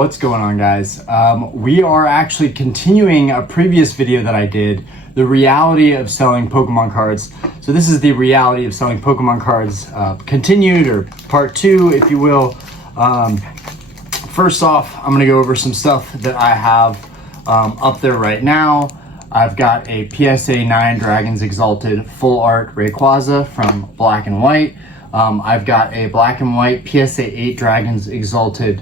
What's going on, guys? We are actually continuing a previous video that I did, the reality of selling Pokemon cards. So this is the reality of selling Pokemon cards continued, or part 2, if you will. First off, I'm gonna go over some stuff that I have up there right now. I've got a PSA 9 Dragons Exalted Full Art Rayquaza from Black and White. I've got a Black and White PSA 8 Dragons Exalted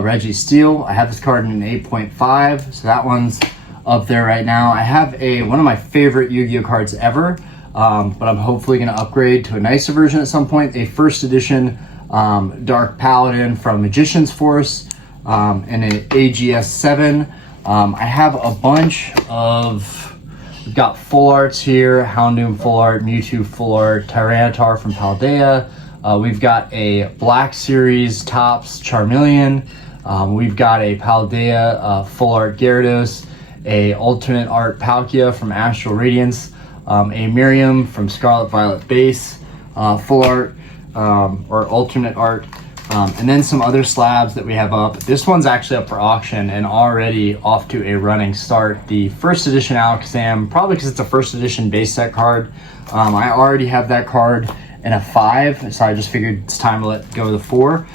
Reggie Steel. I have this card in an 8.5, so that one's up there right now. I have one of my favorite Yu-Gi-Oh cards ever, but I'm hopefully going to upgrade to a nicer version at some point. A first edition Dark Paladin from Magician's Force and an AGS 7. I have a bunch of, we've got full arts here, Houndoom full art, Mewtwo full art, Tyranitar from Paldea. We've got a Black Series Topps Charmeleon. We've got a Paldea full art Gyarados, a alternate art Palkia from Astral Radiance, a Miriam from Scarlet Violet Base, full art or alternate art, and then some other slabs that we have up. This one's actually up for auction and already off to a running start. The first edition Alakazam, probably because it's a first edition base set card. I already have that card in a 5, so I just figured it's time to let go of the 4.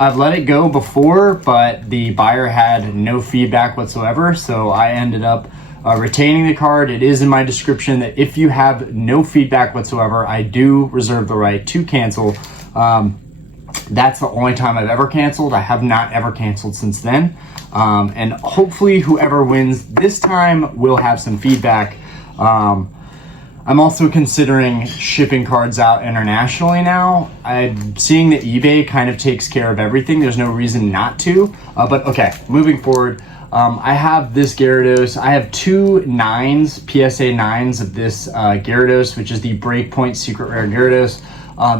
I've let it go before, but the buyer had no feedback whatsoever, so I ended up retaining the card. It is in my description that if you have no feedback whatsoever, I do reserve the right to cancel. That's the only time I've ever canceled. I have not ever canceled since then. And hopefully whoever wins this time will have some feedback. I'm also considering shipping cards out internationally now. I'm seeing that eBay kind of takes care of everything. There's no reason not to. But okay, moving forward, I have this Gyarados. I have 2 9s, PSA 9s of this Gyarados, which is the Breakpoint Secret Rare Gyarados.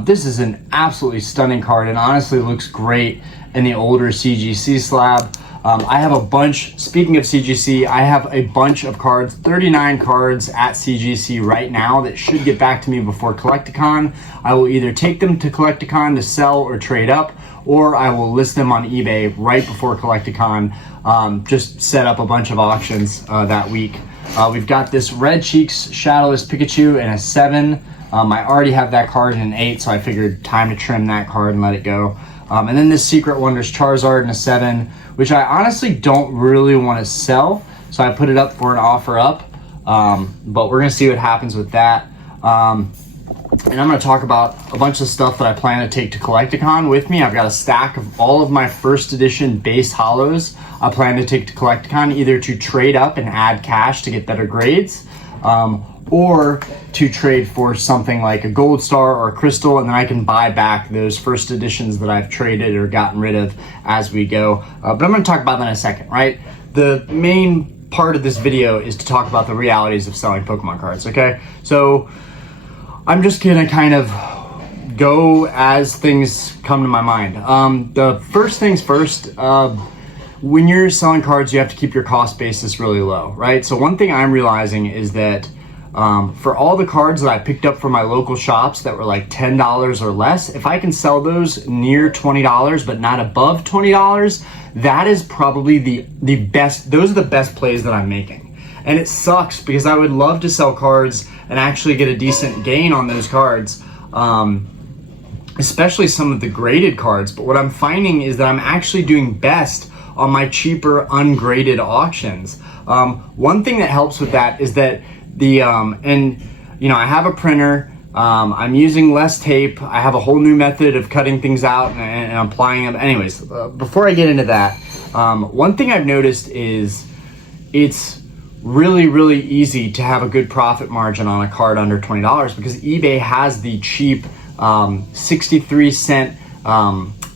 This is an absolutely stunning card and honestly looks great in the older CGC slab. I have a bunch, speaking of CGC, I have a bunch of cards, 39 cards at CGC right now that should get back to me before Collecticon. I will either take them to Collecticon to sell or trade up, or I will list them on eBay right before Collecticon. Just set up a bunch of auctions that week. We've got this Red Cheeks Shadowless Pikachu in a 7. I already have that card in an 8, so I figured time to trim that card and let it go. And then this Secret Wonders Charizard in a 7, which I honestly don't really want to sell, so I put it up for an offer up. But we're going to see what happens with that. And I'm going to talk about a bunch of stuff that I plan to take to Collecticon with me. I've got a stack of all of my first edition base holos I plan to take to Collecticon, either to trade up and add cash to get better grades, or to trade for something like a Gold Star or a Crystal, and then I can buy back those first editions that I've traded or gotten rid of as we go. But I'm going to talk about that in a second, right? The main part of this video is to talk about the realities of selling Pokemon cards, okay? So I'm just going to kind of go as things come to my mind. The first things first, when you're selling cards, you have to keep your cost basis really low, right? So one thing I'm realizing is that for all the cards that I picked up from my local shops that were like $10 or less, if I can sell those near $20 but not above $20, that is probably the best. Those are the best plays that I'm making. And it sucks because I would love to sell cards and actually get a decent gain on those cards, especially some of the graded cards. But what I'm finding is that I'm actually doing best on my cheaper ungraded auctions. One thing that helps with that is that and you know, I have a printer, I'm using less tape, I have a whole new method of cutting things out and applying them. Anyways, before I get into that, one thing I've noticed is it's really easy to have a good profit margin on a card under $20 because eBay has the cheap 63-cent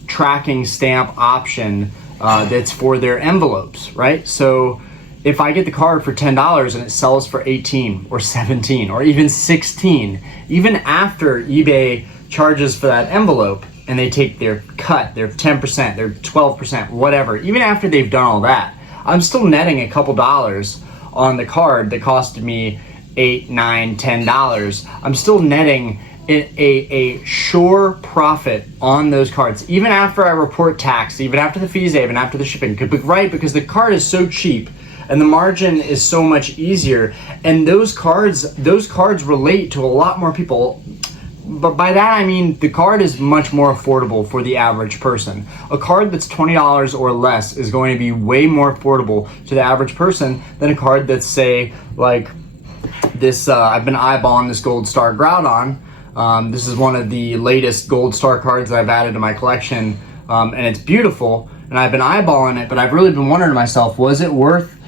tracking stamp option that's for their envelopes, right? So if I get the card for $10 and it sells for 18 or 17 or even 16, even after eBay charges for that envelope and they take their cut, their 10%, their 12%, whatever, even after they've done all that, I'm still netting a couple dollars on the card that costed me $8, $9, $10. I'm still netting a sure profit on those cards, even after I report tax, even after the fees, even after the shipping. Right, because the card is so cheap and the margin is so much easier, and those cards relate to a lot more people. But by that I mean the card is much more affordable for the average person. A card that's $20 or less is going to be way more affordable to the average person than a card that's, say, like this. I've been eyeballing this Gold Star Groudon. This is one of the latest Gold Star cards that I've added to my collection, and it's beautiful, and I've been eyeballing it, but I've really been wondering to myself, was it worth,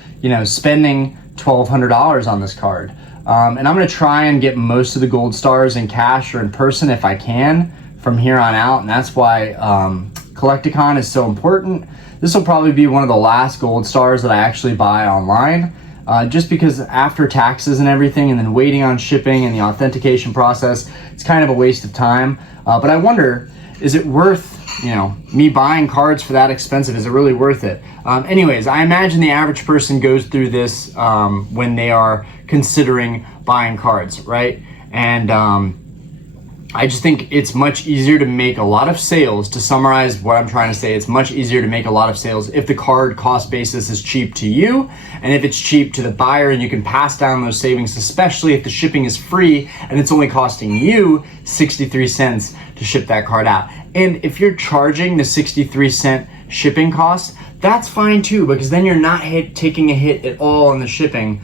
spending $1,200 on this card? And I'm going to try and get most of the Gold Stars in cash or in person if I can from here on out, and that's why Collecticon is so important. This will probably be one of the last Gold Stars that I actually buy online, just because after taxes and everything and then waiting on shipping and the authentication process, it's kind of a waste of time. But I wonder, is it worth me buying cards for that expensive? Is it really worth it? Anyways, I imagine the average person goes through this when they are considering buying cards, right? And I just think it's much easier to make a lot of sales. To summarize what I'm trying to say, it's much easier to make a lot of sales if the card cost basis is cheap to you, and if it's cheap to the buyer, and you can pass down those savings, especially if the shipping is free and it's only costing you 63 cents to ship that card out. And if you're charging the 63-cent shipping cost, that's fine too, because then you're not taking a hit at all on the shipping.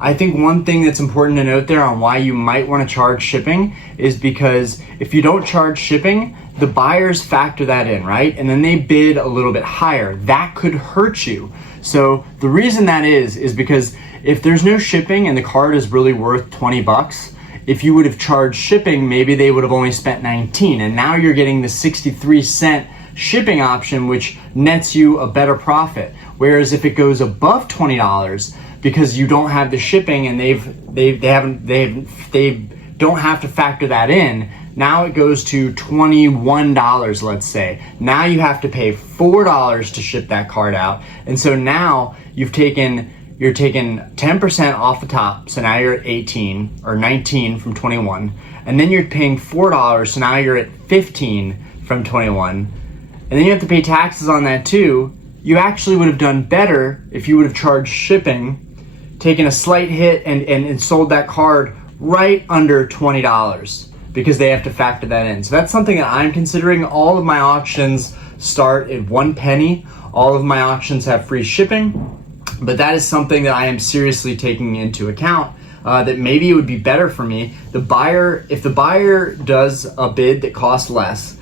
I think one thing that's important to note there on why you might want to charge shipping is because if you don't charge shipping, the buyers factor that in, right? And then they bid a little bit higher. That could hurt you. So the reason that is because if there's no shipping and the card is really worth 20 bucks, if you would have charged shipping, maybe they would have only spent 19, and now you're getting the 63-cent shipping option, which nets you a better profit. Whereas if it goes above $20, because you don't have the shipping and they don't have to factor that in, now it goes to $21, let's say. Now you have to pay $4 to ship that card out, and so now you're taking 10% off the top, so now you're at 18 or 19 from 21, and then you're paying $4, so now you're at 15 from 21, and then you have to pay taxes on that too. You actually would have done better if you would have charged shipping, taken a slight hit, and sold that card right under $20, because they have to factor that in. So that's something that I'm considering. All of my auctions start at 1 penny. All of my auctions have free shipping. But that is something that I am seriously taking into account, that maybe it would be better for me. If the buyer does a bid that costs less,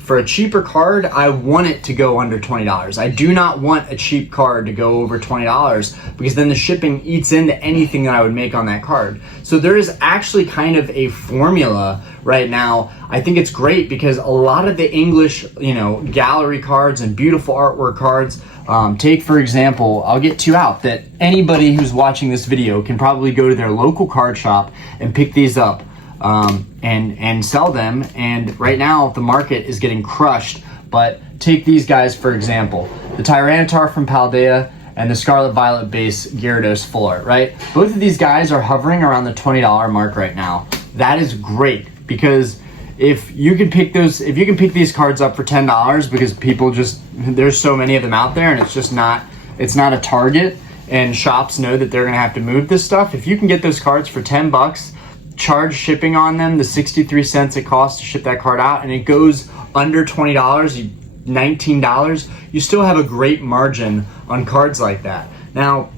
for a cheaper card, I want it to go under $20. I do not want a cheap card to go over $20, because then the shipping eats into anything that I would make on that card. So there is actually kind of a formula right now. I think it's great because a lot of the English, gallery cards and beautiful artwork cards, take for example, I'll get two out that anybody who's watching this video can probably go to their local card shop and pick these up and sell them. And right now the market is getting crushed. But take these guys for example, the Tyranitar from Paldea and the Scarlet Violet base Gyarados Full Art, right? Both of these guys are hovering around the $20 mark right now. That is great, because if you can pick these cards up for $10, because there's so many of them out there, and it's not a target, and shops know that they're gonna have to move this stuff. If you can get those cards for 10 bucks, charge shipping on them, the 63 cents it costs to ship that card out, and it goes under $20, $19, you still have a great margin on cards like that. Now,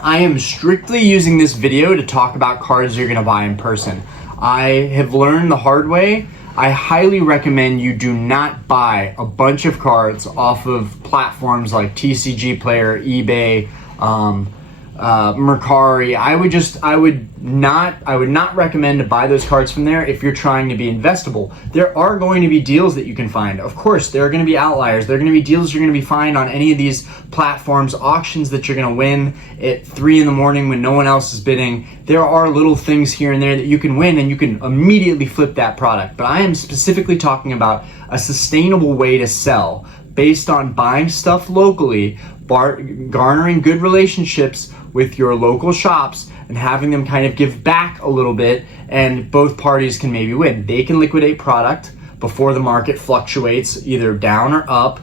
I am strictly using this video to talk about cards you're gonna buy in person. I have learned the hard way. I highly recommend you do not buy a bunch of cards off of platforms like TCG Player, eBay, Mercari. I would not recommend to buy those cards from there if you're trying to be investable. There are going to be deals that you can find. Of course, there are going to be outliers. There are going to be deals you're going to be find on any of these platforms, auctions that you're going to win at 3 in the morning when no one else is bidding. There are little things here and there that you can win, and you can immediately flip that product. But I am specifically talking about a sustainable way to sell based on buying stuff locally, garnering good relationships with your local shops and having them kind of give back a little bit, and both parties can maybe win. They can liquidate product before the market fluctuates either down or up.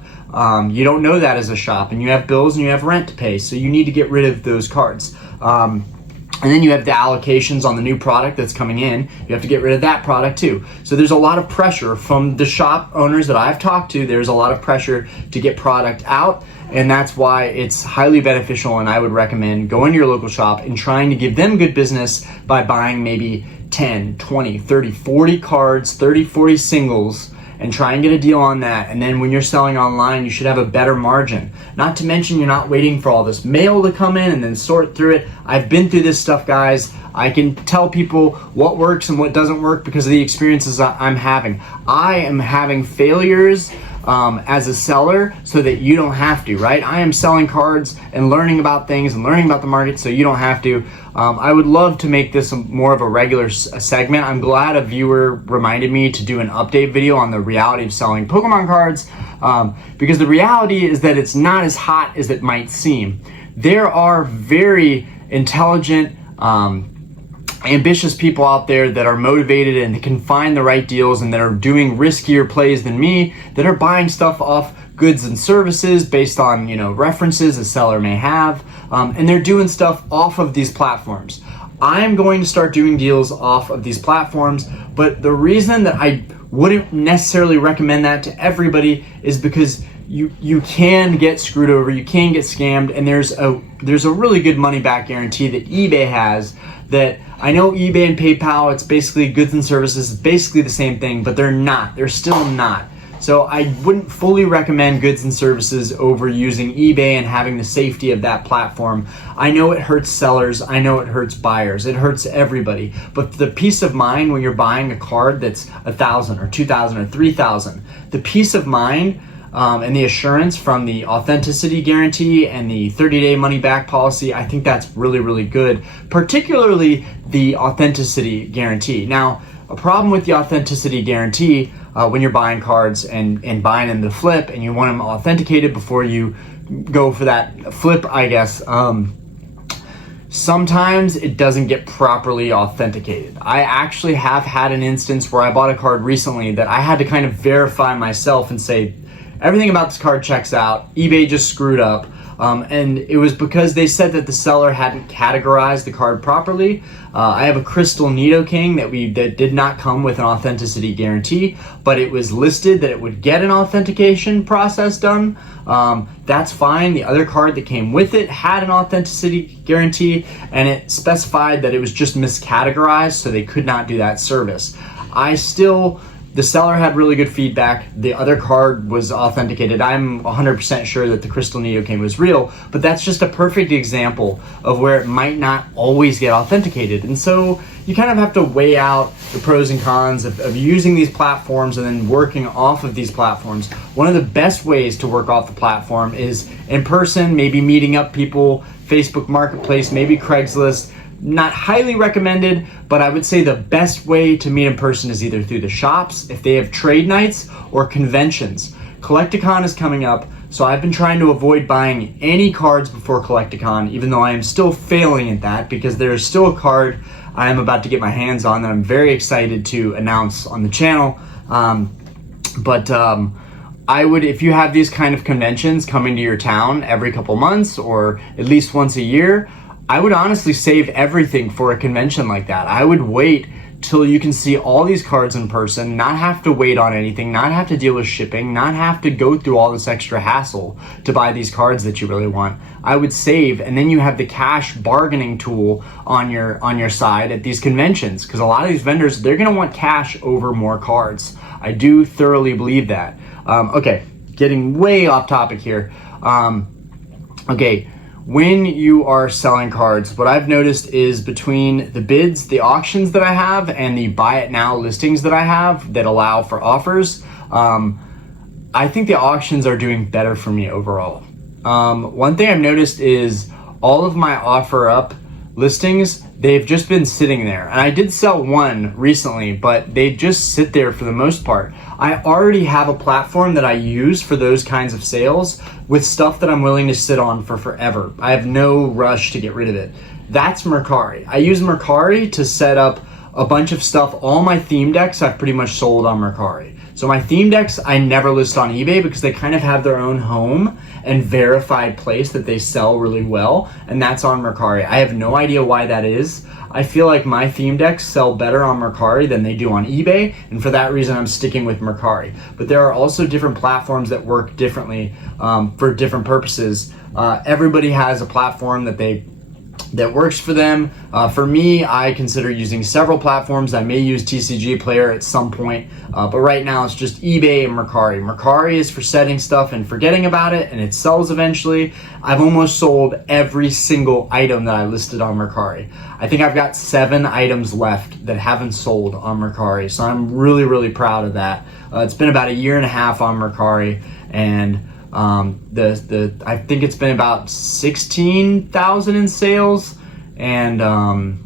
You don't know that as a shop, and you have bills and you have rent to pay, so you need to get rid of those cards. And then you have the allocations on the new product that's coming in. You have to get rid of that product too. So there's a lot of pressure from the shop owners that I've talked to. There's a lot of pressure to get product out, and that's why it's highly beneficial, and I would recommend going to your local shop and trying to give them good business by buying maybe 10, 20, 30, 40 cards, 30, 40 singles, and try and get a deal on that. And then when you're selling online, you should have a better margin. Not to mention, you're not waiting for all this mail to come in and then sort through it. I've been through this stuff, guys. I can tell people what works and what doesn't work because of the experiences I'm having. I am having failures as a seller so that you don't have to, right? I am selling cards and learning about things and learning about the market so you don't have to. I would love to make this more of a regular segment. I'm glad a viewer reminded me to do an update video on the reality of selling Pokemon cards, because the reality is that it's not as hot as it might seem. There are very intelligent, ambitious people out there that are motivated and can find the right deals and that are doing riskier plays than me, that are buying stuff off goods and services based on, references a seller may have, and they're doing stuff off of these platforms. I'm going to start doing deals off of these platforms, but the reason that I wouldn't necessarily recommend that to everybody is because you can get screwed over, you can get scammed, and there's a really good money back guarantee that eBay has. That I know eBay and PayPal, it's basically goods and services, it's basically the same thing, but they're still not. So I wouldn't fully recommend goods and services over using eBay and having the safety of that platform. I know it hurts sellers, I know it hurts buyers, it hurts everybody, but the peace of mind when you're buying a card that's $1,000 or $2,000 or $3,000, the peace of mind and the assurance from the authenticity guarantee and the 30-day money-back policy, I think that's really, really good, particularly the authenticity guarantee. Now, a problem with the authenticity guarantee when you're buying cards and buying them to flip and you want them authenticated before you go for that flip, I guess, sometimes it doesn't get properly authenticated. I actually have had an instance where I bought a card recently that I had to kind of verify myself and say, everything about this card checks out. eBay just screwed up. And it was because they said that the seller hadn't categorized the card properly. I have a Crystal Nidoking that did not come with an authenticity guarantee, but it was listed that it would get an authentication process done. That's fine. The other card that came with it had an authenticity guarantee, and it specified that it was just miscategorized, so they could not do that service. The seller had really good feedback. The other card was authenticated. I'm 100% sure that the Crystal Nidoking was real, but that's just a perfect example of where it might not always get authenticated. And so you kind of have to weigh out the pros and cons of using these platforms and then working off of these platforms. One of the best ways to work off the platform is in person, maybe meeting up people, Facebook Marketplace, maybe Craigslist. Not highly recommended, but I would say the best way to meet in person is either through the shops, if they have trade nights, or conventions. Collecticon is coming up, so I've been trying to avoid buying any cards before Collecticon, even though I am still failing at that because there is still a card I am about to get my hands on that I'm very excited to announce on the channel. I would, if you have these kind of conventions coming to your town every couple months or at least once a year, I would honestly save everything for a convention like that. I would wait till you can see all these cards in person, not have to wait on anything, not have to deal with shipping, not have to go through all this extra hassle to buy these cards that you really want. I would save, and then you have the cash bargaining tool on your side at these conventions, because a lot of these vendors, they're gonna want cash over more cards. I do thoroughly believe that. Okay, getting way off topic here. When you are selling cards, what I've noticed is between the bids, the auctions that I have, and the buy it now listings that I have that allow for offers, I think the auctions are doing better for me overall. One thing I've noticed is all of my offer up listings, they've just been sitting there. And I did sell one recently, but they just sit there for the most part. I already have a platform that I use for those kinds of sales with stuff that I'm willing to sit on for forever. I have no rush to get rid of it. That's Mercari. I use Mercari to set up a bunch of stuff. All my theme decks I've pretty much sold on Mercari. So my theme decks I never list on eBay because they kind of have their own home and verified place that they sell really well, and that's on Mercari. I have no idea why that is. I feel like my theme decks sell better on Mercari than they do on eBay, and for that reason I'm sticking with Mercari. But there are also different platforms that work differently for different purposes. Everybody has a platform that works for them. For me, I consider using several platforms. I may use TCG Player at some point, but right now it's just eBay and Mercari. Mercari is for setting stuff and forgetting about it, and it sells eventually. I've almost sold every single item that I listed on Mercari. I think I've got 7 items left that haven't sold on Mercari, so I'm really, really proud of that. It's been about 1.5 years on Mercari, and I think it's been about 16,000 in sales, and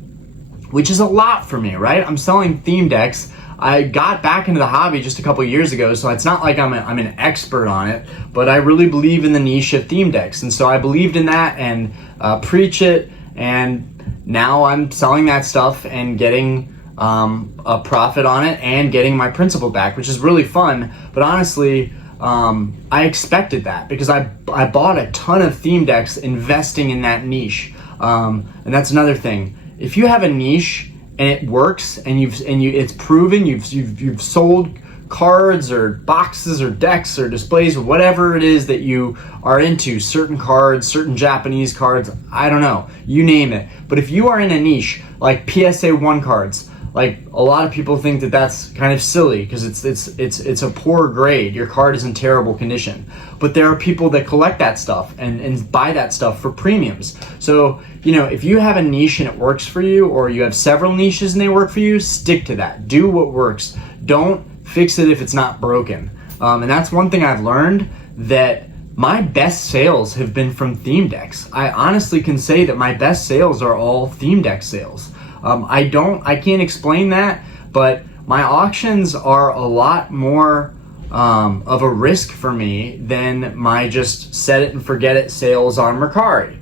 which is a lot for me, right? I'm selling theme decks. I got back into the hobby just a couple years ago, so it's not like I'm an expert on it, but I really believe in the niche of theme decks, and so I believed in that and preach it, and now I'm selling that stuff and getting a profit on it and getting my principal back, which is really fun. But honestly, I expected that because I bought a ton of theme decks investing in that niche, and that's another thing. If you have a niche and it works and it's proven, you've sold cards or boxes or decks or displays or whatever it is that you are into, certain cards, certain Japanese cards, I don't know, you name it. But if you are in a niche like PSA 1 cards, like a lot of people think that that's kind of silly because it's a poor grade. Your card is in terrible condition. But there are people that collect that stuff and buy that stuff for premiums. So, if you have a niche and it works for you, or you have several niches and they work for you, stick to that. Do what works. Don't fix it if it's not broken. And that's one thing I've learned, that my best sales have been from theme decks. I honestly can say that my best sales are all theme deck sales. I can't explain that, but my auctions are a lot more of a risk for me than my just set it and forget it sales on Mercari.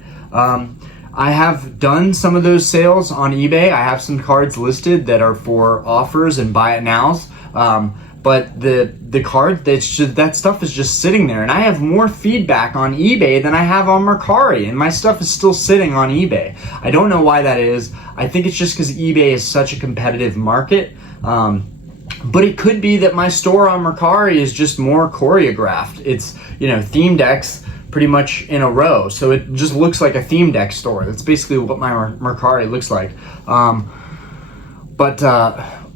I have done some of those sales on eBay. I have some cards listed that are for offers and buy it nows. But the card, that stuff is just sitting there, and I have more feedback on eBay than I have on Mercari, and my stuff is still sitting on eBay. I don't know why that is. I think it's just because eBay is such a competitive market. But it could be that my store on Mercari is just more choreographed. It's, theme decks pretty much in a row, so it just looks like a theme deck store. That's basically what my Mercari looks like. But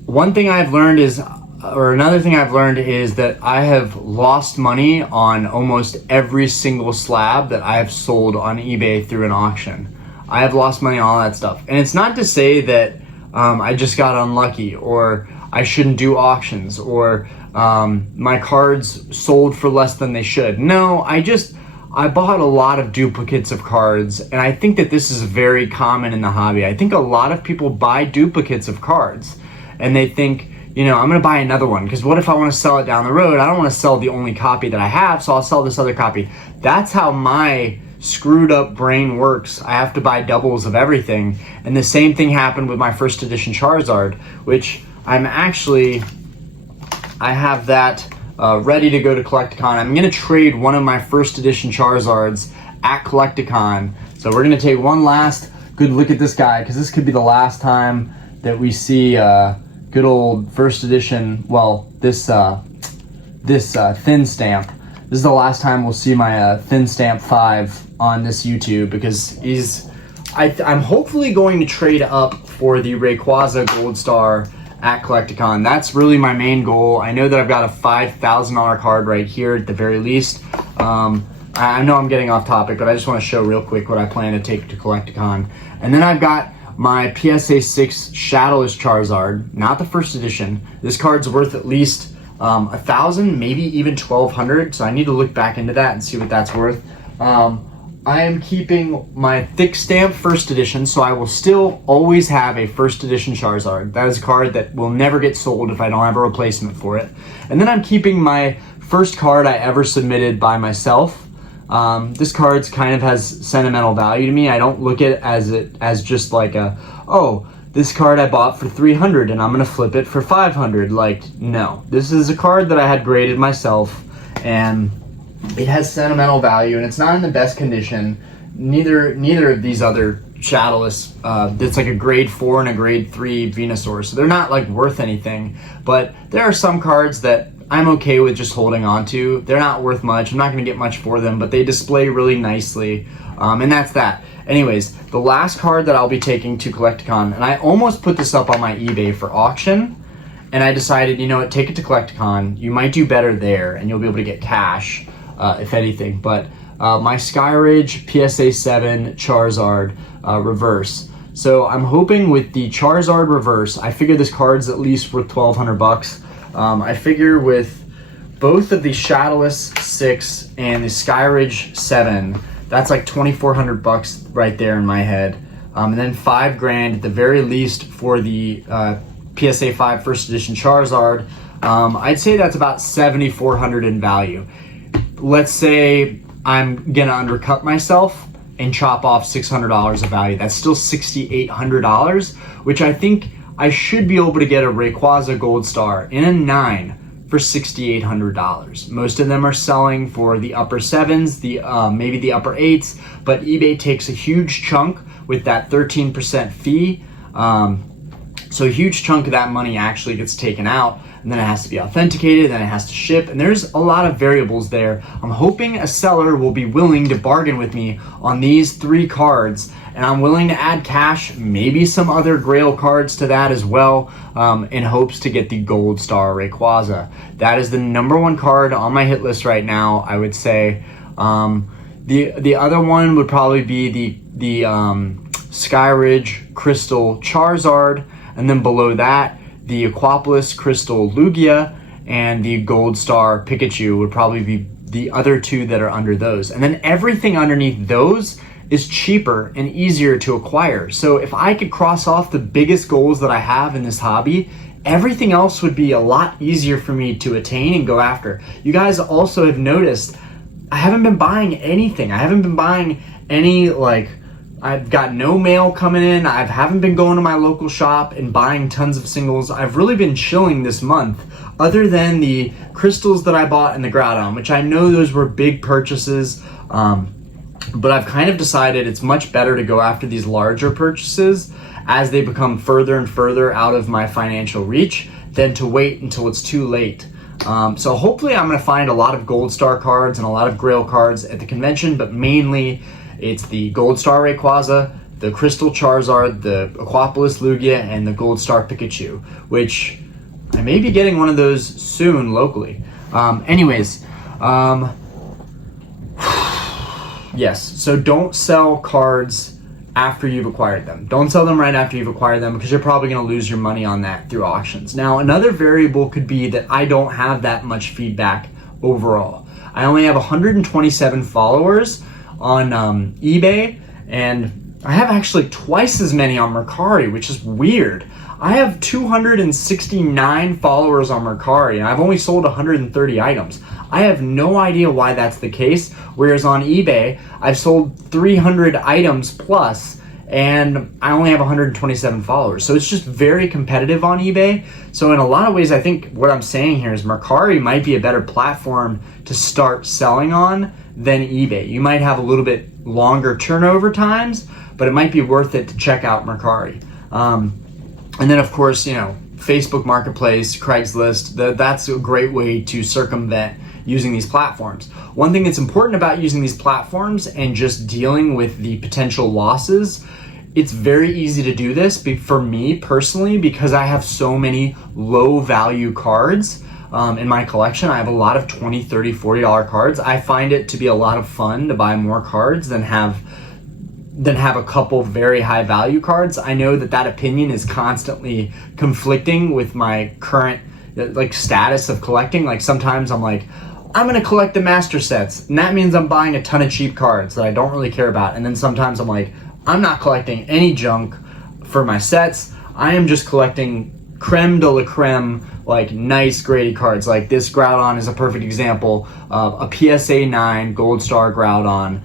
one thing I've learned is, or another thing I've learned is that I have lost money on almost every single slab that I have sold on eBay through an auction. I have lost money on all that stuff. And it's not to say that I just got unlucky, or I shouldn't do auctions, or my cards sold for less than they should. No, I bought a lot of duplicates of cards, and I think that this is very common in the hobby. I think a lot of people buy duplicates of cards, and they think, I'm going to buy another one, because what if I want to sell it down the road? I don't want to sell the only copy that I have, so I'll sell this other copy. That's how my screwed up brain works. I have to buy doubles of everything, and the same thing happened with my first edition Charizard, which I have that ready to go to Collecticon. I'm going to trade one of my first edition Charizards at Collecticon. So we're going to take one last good look at this guy, because this could be the last time that we see good old first edition, this Thin Stamp. This is the last time we'll see my Thin Stamp 5 on this YouTube, because I'm hopefully going to trade up for the Rayquaza Gold Star at Collecticon. That's really my main goal. I know that I've got a $5,000 card right here at the very least. I know I'm getting off topic, but I just want to show real quick what I plan to take to Collecticon. And then I've got my PSA 6 Shadowless Charizard, not the first edition. This card's worth at least 1,000, maybe even 1,200, so I need to look back into that and see what that's worth. I am keeping my thick stamp first edition, so I will still always have a first edition Charizard. That is a card that will never get sold if I don't have a replacement for it. And then I'm keeping my first card I ever submitted by myself. This card's kind of has sentimental value to me. I don't look at it as just like this card I bought for $300 and I'm gonna flip it for $500. Like, no. This is a card that I had graded myself, and it has sentimental value, and it's not in the best condition. Neither of these other Shadowless, it's like a grade 4 and a grade 3 Venusaur, so they're not like worth anything. But there are some cards that I'm okay with just holding on to. They're not worth much. I'm not going to get much for them, but they display really nicely, and that's that. Anyways, the last card that I'll be taking to Collecticon, and I almost put this up on my eBay for auction, and I decided, you know what, take it to Collecticon. You might do better there, and you'll be able to get cash, if anything. But my Skyridge PSA 7 Charizard reverse. So I'm hoping with the Charizard reverse, I figure this card's at least worth $1,200. I figure with both of the Shadowless 6 and the Skyridge 7, that's like $2,400 right there in my head. And then $5,000 at the very least for the PSA 5 first edition Charizard. I'd say that's about $7,400 in value. Let's say I'm gonna undercut myself and chop off $600 of value. That's still $6,800, which I think I should be able to get a Rayquaza Gold Star in a 9 for $6,800. Most of them are selling for the upper 7s, maybe the upper 8s, but eBay takes a huge chunk with that 13% fee. So a huge chunk of that money actually gets taken out, and then it has to be authenticated, then it has to ship, and there's a lot of variables there. I'm hoping a seller will be willing to bargain with me on these 3 cards, and I'm willing to add cash, maybe some other Grail cards to that as well, in hopes to get the Gold Star Rayquaza. That is the #1 card on my hit list right now, I would say. The other one would probably be the Skyridge Crystal Charizard, and then below that, the Aquapolis Crystal Lugia and the Gold Star Pikachu would probably be the other 2 that are under those. And then everything underneath those is cheaper and easier to acquire. So if I could cross off the biggest goals that I have in this hobby, everything else would be a lot easier for me to attain and go after. You guys also have noticed I haven't been buying anything. I haven't been buying any, I've got no mail coming in. I haven't been going to my local shop and buying tons of singles. I've really been chilling this month, other than the crystals that I bought in the Groudon, which I know those were big purchases, but I've kind of decided it's much better to go after these larger purchases as they become further and further out of my financial reach than to wait until it's too late. So hopefully I'm going to find a lot of Gold Star cards and a lot of Grail cards at the convention, but mainly it's the Gold Star Rayquaza, the Crystal Charizard, the Aquapolis Lugia, and the Gold Star Pikachu, which I may be getting one of those soon locally. Yes, so don't sell cards after you've acquired them. Don't sell them right after you've acquired them, because you're probably going to lose your money on that through auctions. Now, another variable could be that I don't have that much feedback overall. I only have 127 followers on eBay, and I have actually twice as many on Mercari, which is weird. I have 269 followers on Mercari, and I've only sold 130 items. I have no idea why that's the case, whereas on eBay, I've sold 300 items plus, and I only have 127 followers. So it's just very competitive on eBay. So in a lot of ways, I think what I'm saying here is Mercari might be a better platform to start selling on than eBay. You might have a little bit longer turnover times, but it might be worth it to check out Mercari. And then of course, Facebook Marketplace, Craigslist, that's a great way to circumvent using these platforms. One thing that's important about using these platforms and just dealing with the potential losses, it's very easy to do this for me personally, because I have so many low value cards in my collection. I have a lot of $20, $30, $40 cards. I find it to be a lot of fun to buy more cards than have a couple very high value cards. I know that opinion is constantly conflicting with my current status of collecting. Like sometimes I'm like, I'm going to collect the master sets. And that means I'm buying a ton of cheap cards that I don't really care about. And then sometimes I'm like, I'm not collecting any junk for my sets. I am just collecting creme de la creme, like nice graded cards. Like this Groudon is a perfect example of a PSA 9 Gold Star Groudon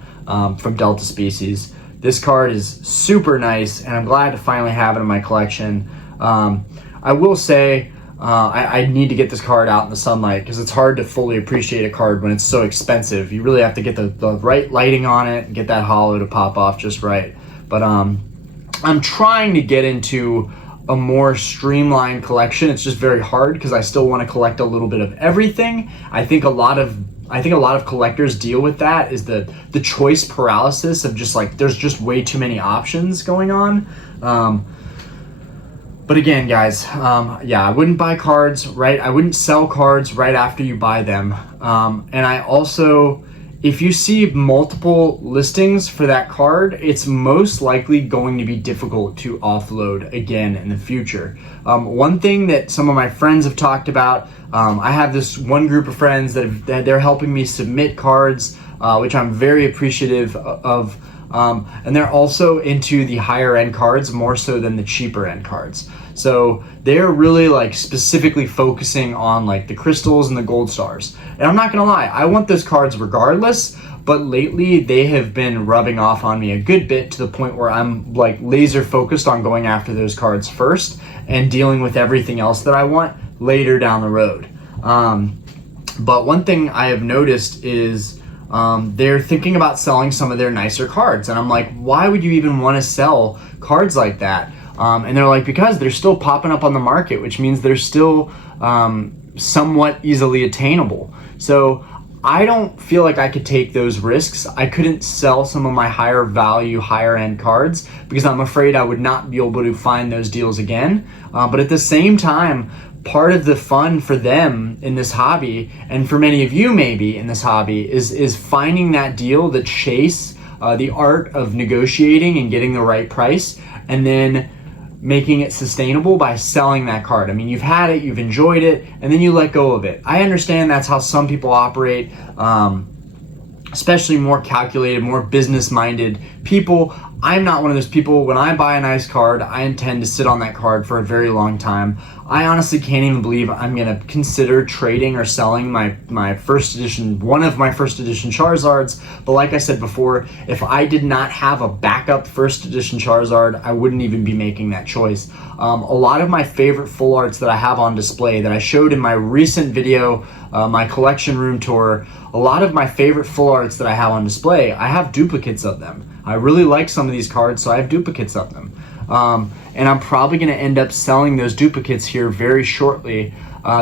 from Delta Species. This card is super nice, and I'm glad to finally have it in my collection. I will say I need to get this card out in the sunlight because it's hard to fully appreciate a card when it's so expensive. You really have to get the right lighting on it and get that holo to pop off just right. But I'm trying to get into a more streamlined collection. It's just very hard because I still want to collect a little bit of everything. I think a lot of collectors deal with that, is the choice paralysis of just like, there's just way too many options going on. But again, guys, yeah, I wouldn't buy cards, right? I wouldn't sell cards right after you buy them. And I also, if you see multiple listings for that card, it's most likely going to be difficult to offload again in the future. One thing that some of my friends have talked about, I have this one group of friends that they're helping me submit cards, which I'm very appreciative of. And they're also into the higher end cards more so than the cheaper end cards. So they're really like specifically focusing on like the crystals and the gold stars. And I'm not gonna lie, I want those cards regardless, but lately they have been rubbing off on me a good bit to the point where I'm like laser focused on going after those cards first and dealing with everything else that I want later down the road. But one thing I have noticed is they're thinking about selling some of their nicer cards. And I'm like, why would you even want to sell cards like that? And they're like, because they're still popping up on the market, which means they're still somewhat easily attainable. So I don't feel like I could take those risks. I couldn't sell some of my higher value, higher end cards because I'm afraid I would not be able to find those deals again. But at the same time, part of the fun for them in this hobby, and for many of you maybe in this hobby, is finding that deal, the chase, the art of negotiating and getting the right price, and then making it sustainable by selling that card. I mean, you've had it, you've enjoyed it, and then you let go of it. I understand that's how some people operate, especially more calculated, more business-minded people. I'm not one of those people. When I buy a nice card, I intend to sit on that card for a very long time. I honestly can't even believe I'm gonna consider trading or selling my first edition, one of my first edition Charizards. But like I said before, if I did not have a backup first edition Charizard, I wouldn't even be making that choice. A lot of my favorite full arts that I have on display that I showed in my recent video, my collection room tour, a lot of my favorite full arts that I have on display, I have duplicates of them. I really like some of these cards, so I have duplicates of them. And I'm probably going to end up selling those duplicates here very shortly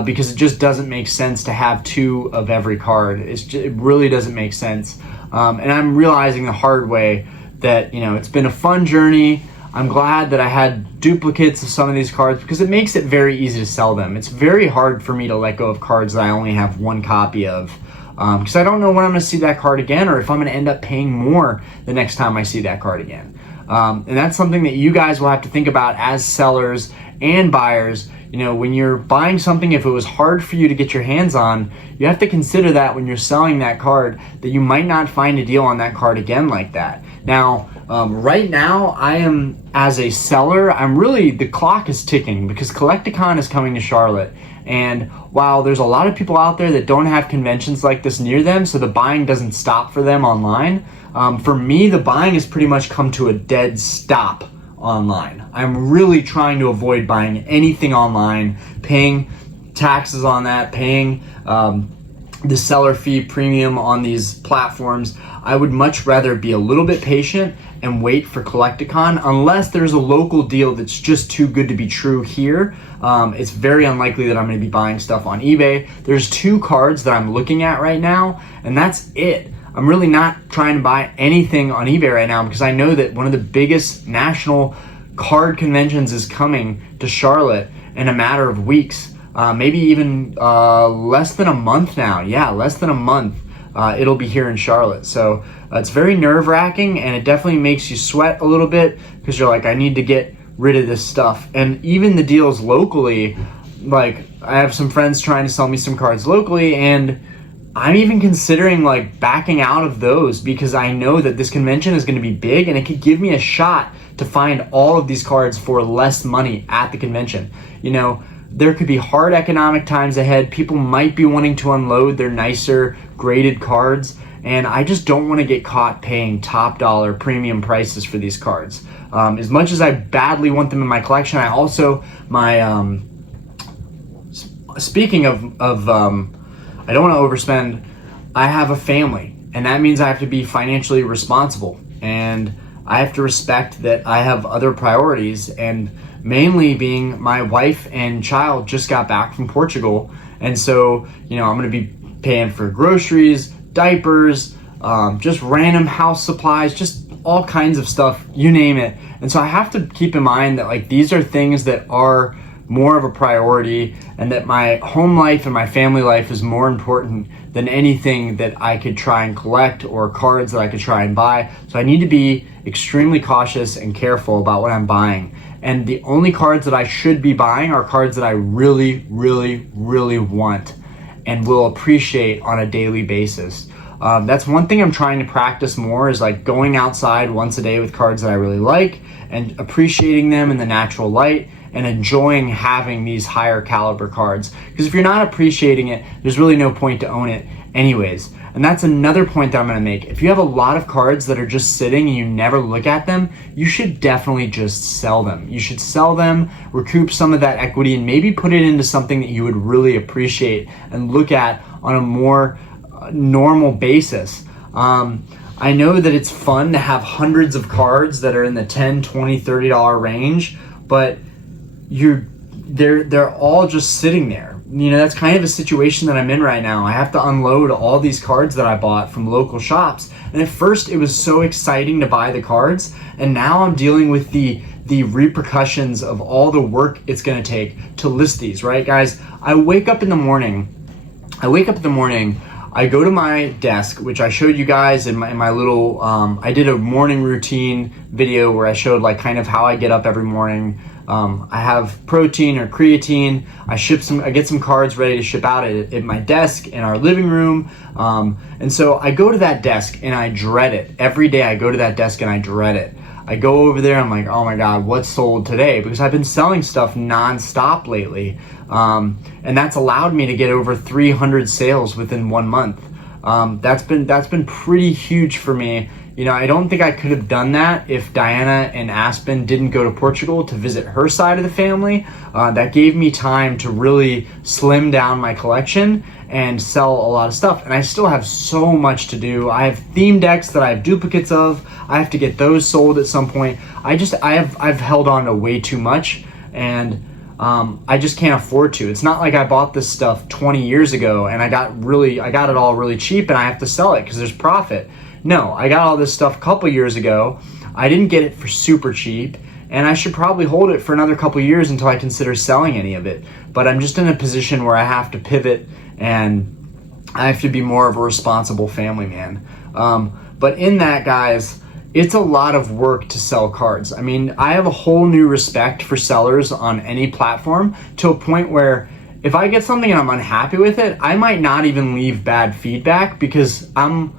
because it just doesn't make sense to have two of every card. It really doesn't make sense. And I'm realizing the hard way that, you know, it's been a fun journey. I'm glad that I had duplicates of some of these cards because it makes it very easy to sell them. It's very hard for me to let go of cards that I only have one copy of. Because I don't know when I'm going to see that card again, or if I'm going to end up paying more the next time I see that card again. And that's something that you guys will have to think about as sellers and buyers. You know, when you're buying something, if it was hard for you to get your hands on, you have to consider that when you're selling that card, that you might not find a deal on that card again like that. Now, right now, I am, as a seller, the clock is ticking because Collecticon is coming to Charlotte. And while there's a lot of people out there that don't have conventions like this near them, so the buying doesn't stop for them online, for me, the buying has pretty much come to a dead stop online. I'm really trying to avoid buying anything online, paying taxes on that, paying the seller fee premium on these platforms. I would much rather be a little bit patient and wait for Collecticon, unless there's a local deal that's just too good to be true here. It's very unlikely that I'm going to be buying stuff on eBay. There's 2 cards that I'm looking at right now, and that's it. I'm really not trying to buy anything on eBay right now because I know that one of the biggest national card conventions is coming to Charlotte in a matter of weeks, maybe even less than a month now. Yeah, less than a month. It'll be here in Charlotte. So it's very nerve-wracking, and it definitely makes you sweat a little bit because you're like, I need to get rid of this stuff. And even the deals locally, like I have some friends trying to sell me some cards locally, and I'm even considering like backing out of those because I know that this convention is going to be big and it could give me a shot to find all of these cards for less money at the convention. You know, there could be hard economic times ahead. People might be wanting to unload their nicer graded cards, and I just don't want to get caught paying top dollar premium prices for these cards. As much as I badly want them in my collection, I also, speaking of I don't want to overspend. I have a family, and that means I have to be financially responsible, and I have to respect that I have other priorities, and mainly being my wife and child just got back from Portugal, and so, you know, I'm going to be paying for groceries, diapers, just random house supplies, just all kinds of stuff, you name it. And so I have to keep in mind that like these are things that are more of a priority, and that my home life and my family life is more important than anything that I could try and collect or cards that I could try and buy. So I need to be extremely cautious and careful about what I'm buying. And the only cards that I should be buying are cards that I really, really, really want and will appreciate on a daily basis. That's one thing I'm trying to practice more, is like going outside once a day with cards that I really like and appreciating them in the natural light and enjoying having these higher caliber cards. Because if you're not appreciating it, there's really no point to own it anyways. And that's another point that I'm gonna make. If you have a lot of cards that are just sitting and you never look at them, you should definitely just sell them. You should sell them, recoup some of that equity, and maybe put it into something that you would really appreciate and look at on a more normal basis. I know that it's fun to have hundreds of cards that are in the $10, $20, $30 range, but they're all just sitting there. You know, that's kind of a situation that I'm in right now. I have to unload all these cards that I bought from local shops. And at first it was so exciting to buy the cards, and now I'm dealing with the repercussions of all the work it's gonna take to list these, right guys? I wake up in the morning, I go to my desk, which I showed you guys in my little, I did a morning routine video where I showed like kind of how I get up every morning. I have protein or creatine. I get some cards ready to ship out at my desk in our living room. And so I go to that desk and I dread it. Every day I go to that desk and I dread it. I go over there, I'm like, oh my God, what's sold today? Because I've been selling stuff nonstop lately. And that's allowed me to get over 300 sales within 1 month. That's been pretty huge for me. You know, I don't think I could have done that if Diana and Aspen didn't go to Portugal to visit her side of the family. That gave me time to really slim down my collection and sell a lot of stuff. And I still have so much to do. I have theme decks that I have duplicates of. I have to get those sold at some point. I've held on to way too much, and I just can't afford to. It's not like I bought this stuff 20 years ago and I got it all really cheap and I have to sell it because there's profit. No, I got all this stuff a couple years ago. I didn't get it for super cheap, and I should probably hold it for another couple years until I consider selling any of it. But I'm just in a position where I have to pivot and I have to be more of a responsible family man. But in that, guys, it's a lot of work to sell cards. I mean, I have a whole new respect for sellers on any platform, to a point where if I get something and I'm unhappy with it, I might not even leave bad feedback, because I'm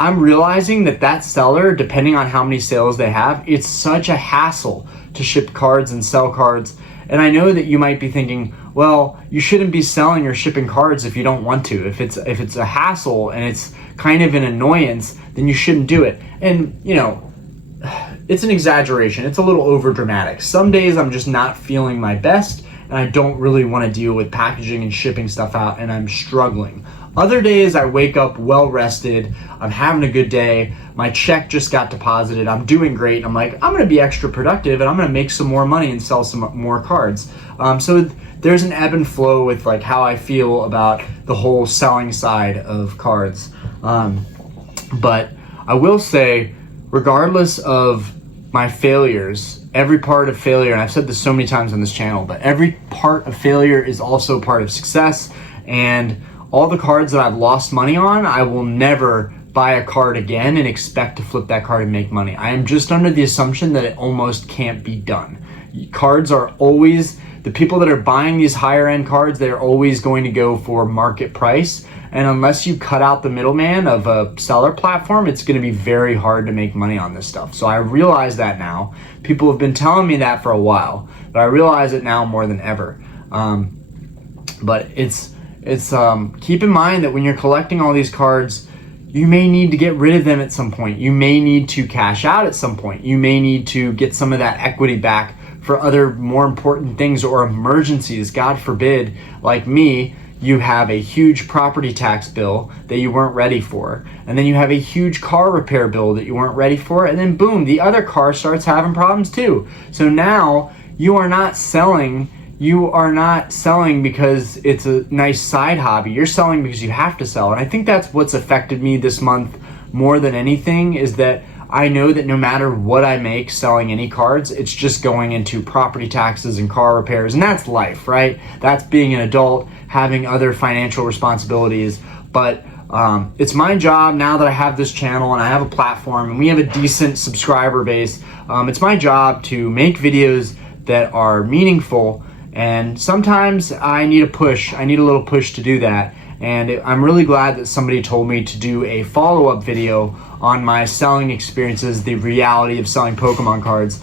realizing that seller, depending on how many sales they have, it's such a hassle to ship cards and sell cards. And I know that you might be thinking, well, you shouldn't be selling or shipping cards if you don't want to. If it's a hassle and it's kind of an annoyance, then you shouldn't do it. And, you know, it's an exaggeration. It's a little over dramatic. Some days I'm just not feeling my best and I don't really want to deal with packaging and shipping stuff out, and I'm struggling. Other days I wake up well rested, I'm having a good day, my check just got deposited, I'm doing great, I'm like, I'm gonna be extra productive and I'm gonna make some more money and sell some more cards. So there's an ebb and flow with like how I feel about the whole selling side of cards. But I will say, regardless of my failures, every part of failure, and I've said this so many times on this channel, but every part of failure is also part of success. And all the cards that I've lost money on, I will never buy a card again and expect to flip that card and make money. I am just under the assumption that it almost can't be done. Cards are always, the people that are buying these higher end cards, they're always going to go for market price. And unless you cut out the middleman of a seller platform, it's going to be very hard to make money on this stuff. So I realize that now. People have been telling me that for a while, but I realize it now more than ever. But it's keep in mind that when you're collecting all these cards, you may need to get rid of them at some point. You may need to cash out at some point. You may need to get some of that equity back for other more important things or emergencies. God forbid, like me, you have a huge property tax bill that you weren't ready for. And then you have a huge car repair bill that you weren't ready for. And then boom, the other car starts having problems too. So now you are not selling because it's a nice side hobby. You're selling because you have to sell. And I think that's what's affected me this month more than anything, is that I know that no matter what I make selling any cards, it's just going into property taxes and car repairs. And that's life, right? That's being an adult, having other financial responsibilities. But it's my job, now that I have this channel and I have a platform and we have a decent subscriber base, it's my job to make videos that are meaningful. And sometimes I need a push. I need a little push to do that. And I'm really glad that somebody told me to do a follow-up video on my selling experiences, the reality of selling Pokemon cards.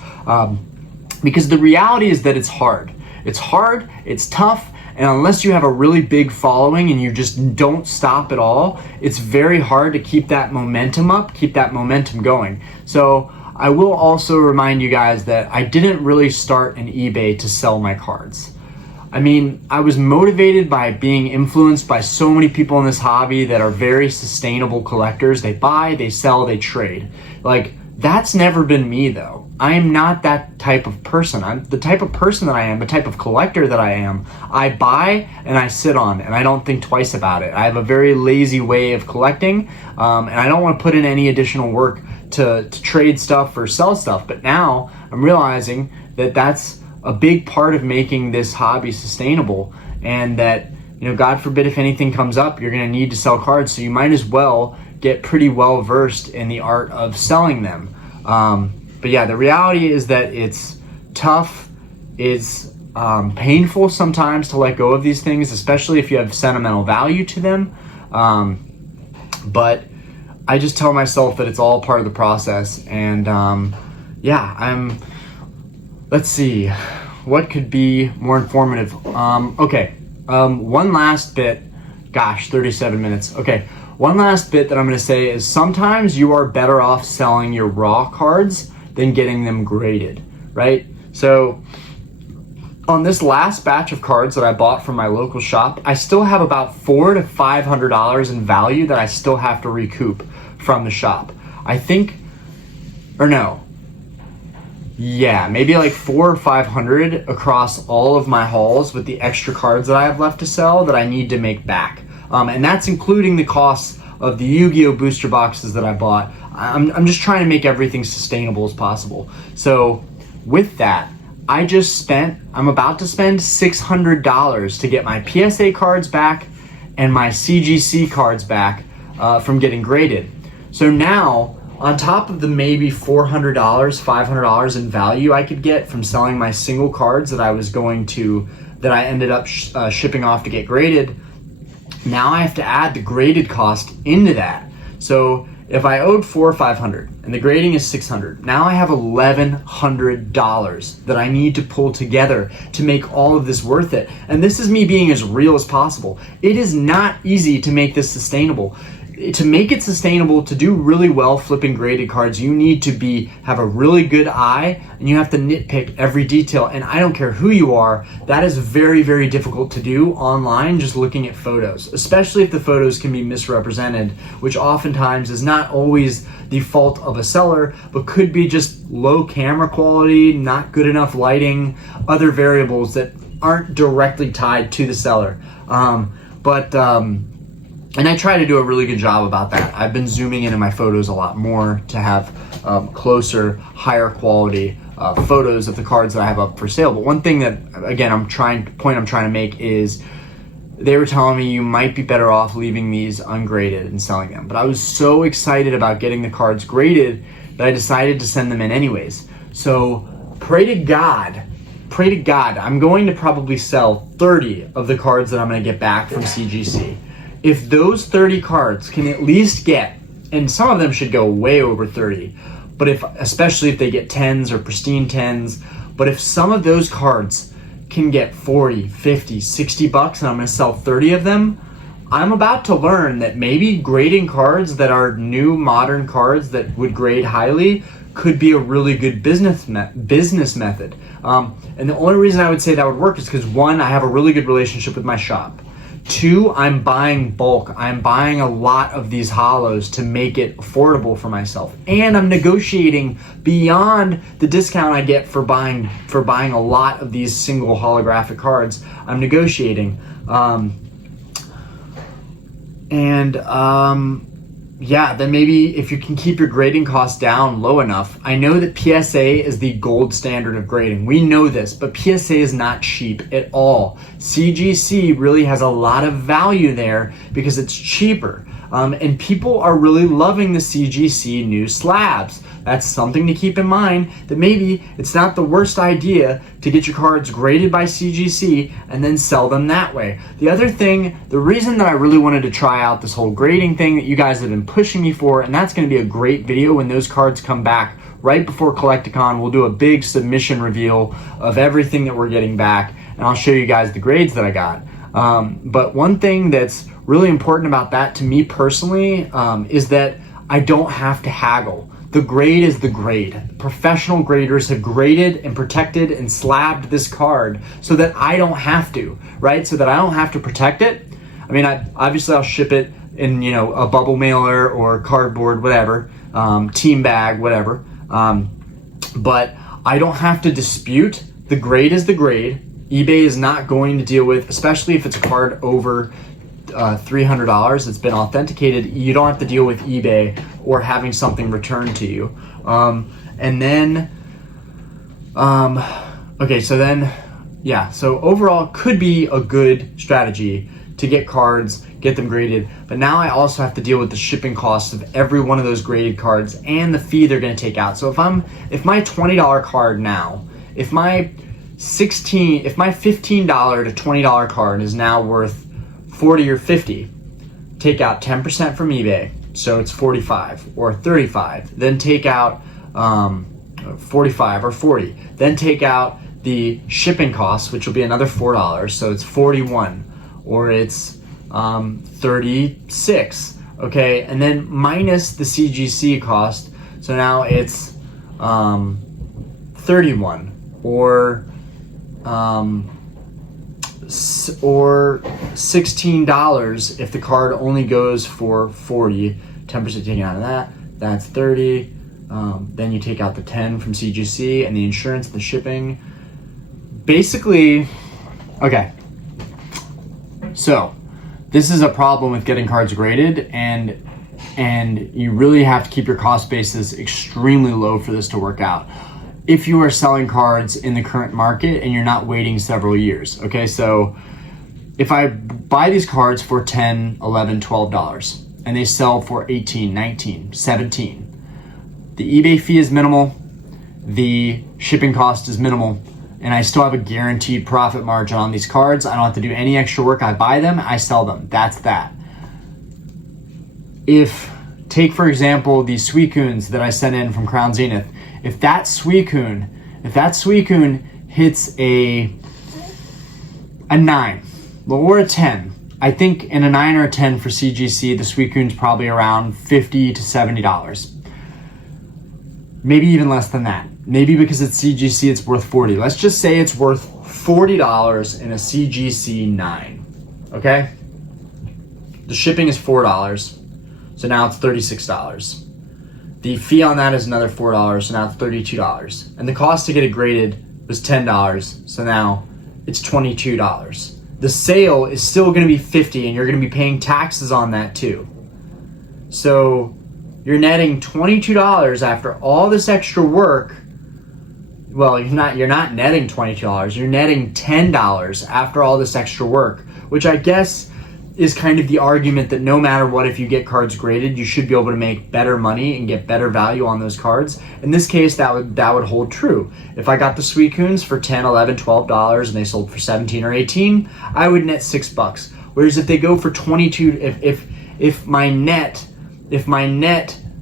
Because the reality is that it's hard. It's hard, it's tough, and unless you have a really big following and you just don't stop at all, it's very hard to keep that momentum up, keep that momentum going. So I will also remind you guys that I didn't really start an eBay to sell my cards. I mean, I was motivated by being influenced by so many people in this hobby that are very sustainable collectors. They buy, they sell, they trade. Like, that's never been me though. I am not that type of person. I'm the type of person that I am, the type of collector that I am. I buy and I sit on and I don't think twice about it. I have a very lazy way of collecting, and I don't want to put in any additional work to trade stuff or sell stuff. But now I'm realizing that that's a big part of making this hobby sustainable, and that, you know, God forbid if anything comes up, you're going to need to sell cards. So you might as well get pretty well versed in the art of selling them. But yeah, the reality is that it's tough. It's painful sometimes to let go of these things, especially if you have sentimental value to them. But I just tell myself that it's all part of the process. And yeah, let's see, what could be more informative? Okay, one last bit. Gosh, 37 minutes. Okay, one last bit that I'm going to say is sometimes you are better off selling your raw cards than getting them graded, right? So on this last batch of cards that I bought from my local shop, I still have about $400 to $500 in value that I still have to recoup from the shop. I think, or no, yeah, maybe like 400 or 500 across all of my hauls with the extra cards that I have left to sell that I need to make back. And that's including the costs of the Yu-Gi-Oh! Booster boxes that I bought. I'm just trying to make everything sustainable as possible. So with that, I'm about to spend $600 to get my PSA cards back and my CGC cards back from getting graded. So now, on top of the maybe $400, $500 in value I could get from selling my single cards that I ended up shipping off to get graded, now I have to add the graded cost into that. So if I owed $400 or $500 and the grading is $600, now I have $1,100 that I need to pull together to make all of this worth it. And this is me being as real as possible. It is not easy to make this sustainable. To make it sustainable, to do really well flipping graded cards, you need to have a really good eye, and you have to nitpick every detail. And I don't care who you are, that is very, very difficult to do online just looking at photos, especially if the photos can be misrepresented, which oftentimes is not always the fault of a seller, but could be just low camera quality, not good enough lighting, other variables that aren't directly tied to the seller. And I try to do a really good job about that. I've been zooming into my photos a lot more to have closer, higher quality photos of the cards that I have up for sale. But one thing that, again, I'm trying to make is they were telling me you might be better off leaving these ungraded and selling them. But I was so excited about getting the cards graded that I decided to send them in anyways. So pray to God, I'm going to probably sell 30 of the cards that I'm going to get back from CGC. if those 30 cards can at least get, and some of them should go way over 30, but especially if they get 10s or pristine 10s, but if some of those cards can get 40, 50, 60 bucks and I'm going to sell 30 of them, I'm about to learn that maybe grading cards that are new modern cards that would grade highly could be a really good business method. And the only reason I would say that would work is because, one, I have a really good relationship with my shop. Two, I'm buying bulk. I'm buying a lot of these holos to make it affordable for myself. And I'm negotiating beyond the discount I get for buying a lot of these single holographic cards. I'm negotiating. Yeah, then maybe if you can keep your grading costs down low enough. I know that PSA is the gold standard of grading. We know this, but PSA is not cheap at all. CGC really has a lot of value there because it's cheaper. And people are really loving the CGC new slabs. That's something to keep in mind, that maybe it's not the worst idea to get your cards graded by CGC and then sell them that way. The other thing, the reason that I really wanted to try out this whole grading thing that you guys have been pushing me for, and that's going to be a great video when those cards come back right before Collecticon. We'll do a big submission reveal of everything that we're getting back, and I'll show you guys the grades that I got. But one thing that's really important about that to me personally is that I don't have to haggle. The grade is the grade. Professional graders have graded and protected and slabbed this card so that I don't have to, right? So that I don't have to protect it. I mean, obviously I'll ship it in, a bubble mailer or cardboard, whatever, team bag, whatever. But I don't have to dispute. The grade is the grade. eBay is not going to deal with, especially if it's a card over $300, it's been authenticated. You don't have to deal with eBay or having something returned to you. So overall could be a good strategy to get cards, get them graded. But now I also have to deal with the shipping costs of every one of those graded cards and the fee they're going to take out. So if my $20 card now, if my $15 to $20 card is now worth 40 or 50, take out 10% from eBay, so it's 45 or 35, then take out 45 or 40, then take out the shipping costs, which will be another $4, so it's 41, or it's 36, okay, and then minus the CGC cost, so now it's 31, or $16 if the card only goes for 40, 10% taken out of that, that's 30. Then you take out the 10 from CGC and the insurance, the shipping. Basically, okay. So this is a problem with getting cards graded, and you really have to keep your cost basis extremely low for this to work out. If you are selling cards in the current market and you're not waiting several years, okay? So if I buy these cards for $10, $11, $12 and they sell for $18, $19, $17, the eBay fee is minimal, the shipping cost is minimal, and I still have a guaranteed profit margin on these cards. I don't have to do any extra work. I buy them, I sell them. That's that. Take for example the Suicunes that I sent in from Crown Zenith. If that Suicune hits a 9 or a 10, I think in a 9 or a 10 for CGC, the Suicune's probably around $50 to $70. Maybe even less than that. Maybe because it's CGC, it's worth 40. Let's just say it's worth $40 in a CGC 9, okay? The shipping is $4, so now it's $36. The fee on that is another $4, so now it's $32. And the cost to get it graded was $10, so now it's $22. The sale is still gonna be $50, and you're gonna be paying taxes on that too. So you're netting $22 after all this extra work. Well, you're not netting $22, you're netting $10 after all this extra work, which I guess is kind of the argument that no matter what, if you get cards graded, you should be able to make better money and get better value on those cards. In this case, that would hold true. If I got the Suicunes for $10, $11, $12 and they sold for $17 or $18, I would net $6. Whereas if they go for 22, if my net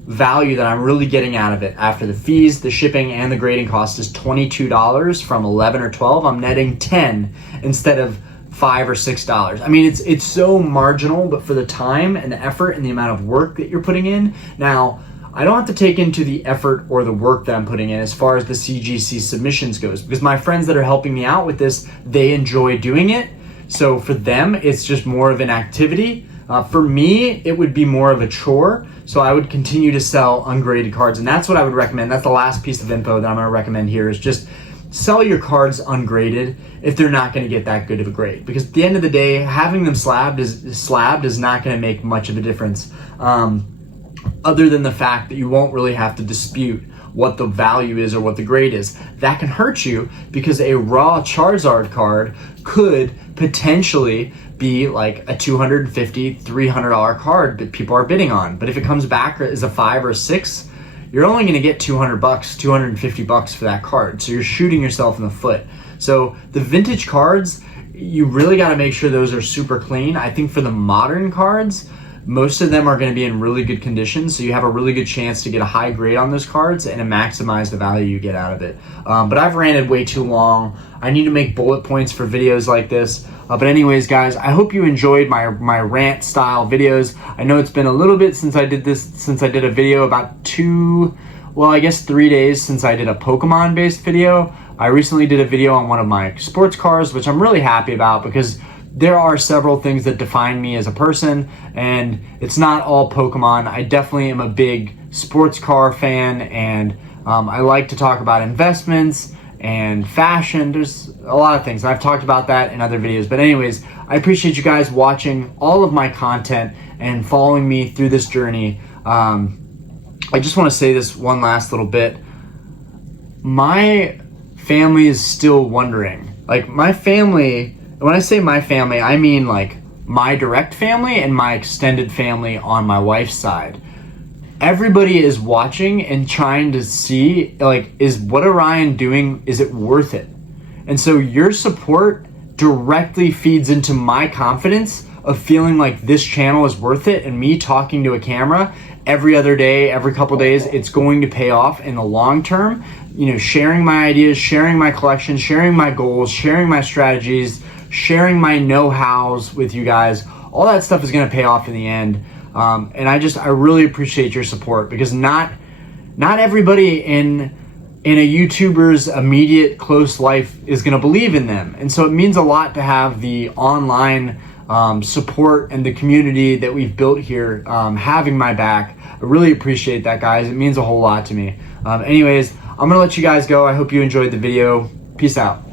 value that I'm really getting out of it after the fees, the shipping, and the grading cost is $22 from 11 or 12, I'm netting 10 instead of $5 or $6. I mean, it's so marginal, but for the time and the effort and the amount of work that you're putting in. Now, I don't have to take into the effort or the work that I'm putting in as far as the CGC submissions goes, because my friends that are helping me out with this, they enjoy doing it. So for them, it's just more of an activity. For me, it would be more of a chore. So I would continue to sell ungraded cards, and that's what I would recommend. That's the last piece of info that I'm gonna recommend here, is just sell your cards ungraded if they're not gonna get that good of a grade. Because at the end of the day, having them slabbed is not gonna make much of a difference. Other than the fact that you won't really have to dispute what the value is or what the grade is. That can hurt you because a raw Charizard card could potentially be like a $250, $300 card that people are bidding on. But if it comes back as a 5 or 6, you're only gonna get $200, $250 for that card. So you're shooting yourself in the foot. So the vintage cards, you really gotta make sure those are super clean. I think for the modern cards, most of them are going to be in really good condition, so you have a really good chance to get a high grade on those cards and to maximize the value you get out of it. But I've ranted way too long. I need to make bullet points for videos like this. But anyways, guys, I hope you enjoyed my rant style videos. I know it's been a little bit since I did a video about 3 days since I did a Pokemon based video. I recently did a video on one of my sports cars, which I'm really happy about because there are several things that define me as a person, and it's not all Pokemon. I definitely am a big sports car fan, and I like to talk about investments and fashion. There's a lot of things. I've talked about that in other videos. But anyways, I appreciate you guys watching all of my content and following me through this journey. I just want to say this one last little bit. My family is still wondering. Like, my family... When I say my family, I mean like my direct family and my extended family on my wife's side. Everybody is watching and trying to see, like, is what Orion doing, is it worth it? And so your support directly feeds into my confidence of feeling like this channel is worth it, and me talking to a camera every other day, every couple days, it's going to pay off in the long term. You know, sharing my ideas, sharing my collection, sharing my goals, sharing my strategies, sharing my know-hows with you guys, all that stuff is going to pay off in the end. And I really appreciate your support, because not everybody in a YouTuber's immediate close life is going to believe in them. And so it means a lot to have the online support and the community that we've built here having my back. I really appreciate that, guys. It means a whole lot to me. Anyways, I'm going to let you guys go. I hope you enjoyed the video. Peace out.